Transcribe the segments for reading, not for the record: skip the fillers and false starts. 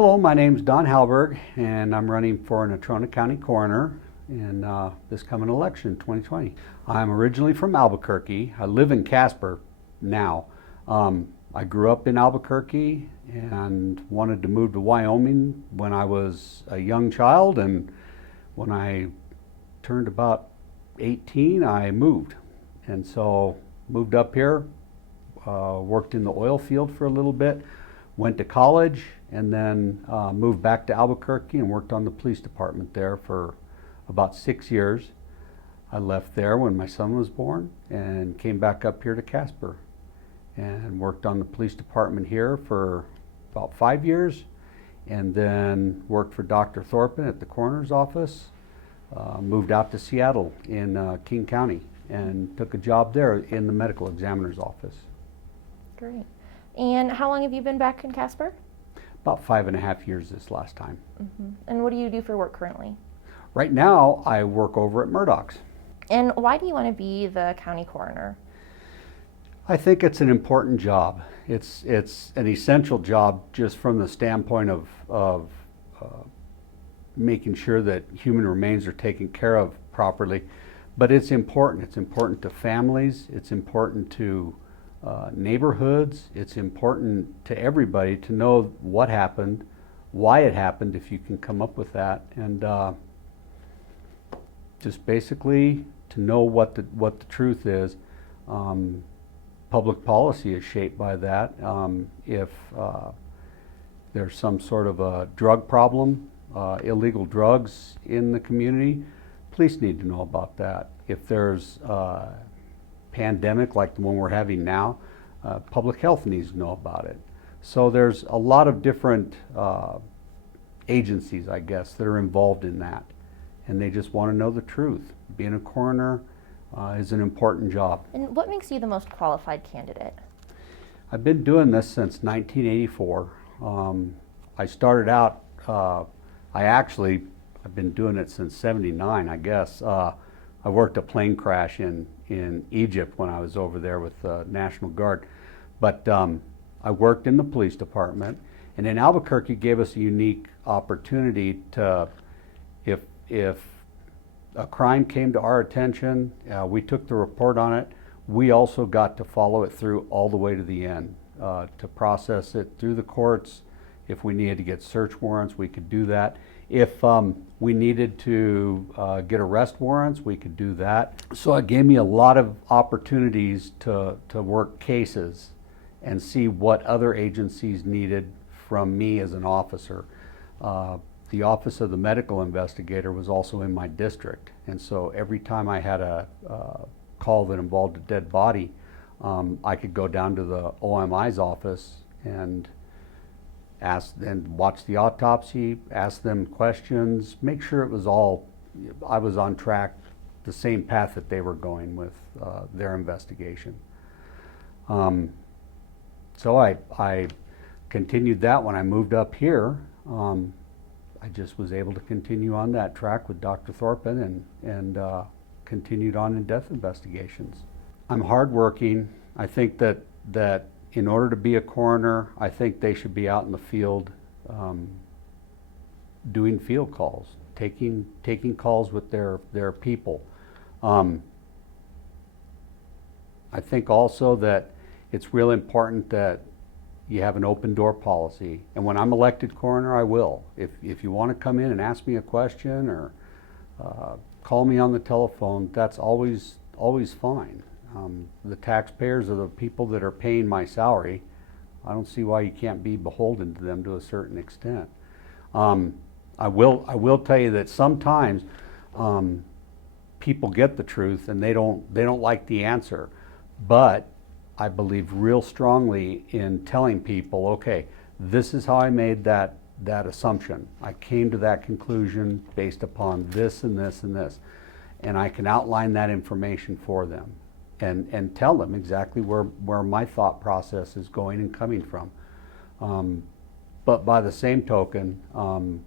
Hello, my name's Don Halberg, and I'm running for Natrona County Coroner in this coming election, 2020. I'm originally from Albuquerque. I live in Casper now. I grew up in Albuquerque and wanted to move to Wyoming when I was a young child, and when I turned about 18, I moved. And so moved up here, worked in the oil field for a little bit, went to college, and then moved back to Albuquerque and worked on the police department there for about 6 years. I left there when my son was born and came back up here to Casper and worked on the police department here for about 5 years, and then worked for Dr. Thorpen at the coroner's office. Moved out to Seattle in King County and took a job there in the medical examiner's office. Great. And how long have you been back in Casper? About 5.5 years this last time. Mm-hmm. And what do you do for work currently? Right now, I work over at Murdoch's. And why do you want to be the county coroner? I think it's an important job. It's an essential job just from the standpoint of making sure that human remains are taken care of properly. But it's important. It's important to families. It's important to neighborhoods. It's important to everybody to know what happened, why it happened, if you can come up with that, and just basically to know what the truth is. Public policy is shaped by that. If there's some sort of a drug problem, illegal drugs in the community, police need to know about that. If there's pandemic like the one we're having now, public health needs to know about it. So there's a lot of different agencies, I guess, that are involved in that, and they just want to know the truth. Being a coroner is an important job. And what makes you the most qualified candidate? I've been doing this since 1984. I started out, I've been doing it since 79, I guess. I worked a plane crash in Egypt when I was over there with the National Guard. But I worked in the police department, and in Albuquerque gave us a unique opportunity to, if a crime came to our attention, we took the report on it. We also got to follow it through all the way to the end, to process it through the courts. If we needed to get search warrants, we could do that. If we needed to get arrest warrants, we could do that. So it gave me a lot of opportunities to work cases and see what other agencies needed from me as an officer. The Office of the Medical Investigator was also in my district, and so every time I had a call that involved a dead body, I could go down to the OMI's office and watch the autopsy, ask them questions, make sure it was I was on track, the same path that they were going with their investigation. So I continued that when I moved up here. I just was able to continue on that track with Dr. Thorpen and continued on in death investigations. I'm hardworking. I think that in order to be a coroner, I think they should be out in the field doing field calls, taking calls with their people. I think also that it's real important that you have an open door policy. And when I'm elected coroner, I will. If you want to come in and ask me a question or call me on the telephone, that's always fine. The taxpayers are the people that are paying my salary. I don't see why you can't be beholden to them to a certain extent. I will tell you that sometimes people get the truth and they don't like the answer, but I believe real strongly in telling people, okay, this is how I made that assumption. I came to that conclusion based upon this and this and this, and I can outline that information for them and tell them exactly where my thought process is going and coming from. But by the same token, I'm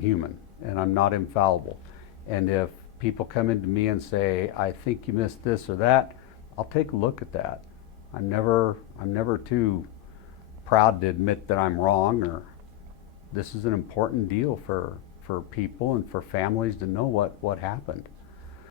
human and I'm not infallible. And if people come into me and say, I think you missed this or that, I'll take a look at that. I'm never too proud to admit that I'm wrong, or this is an important deal for people and for families to know what happened.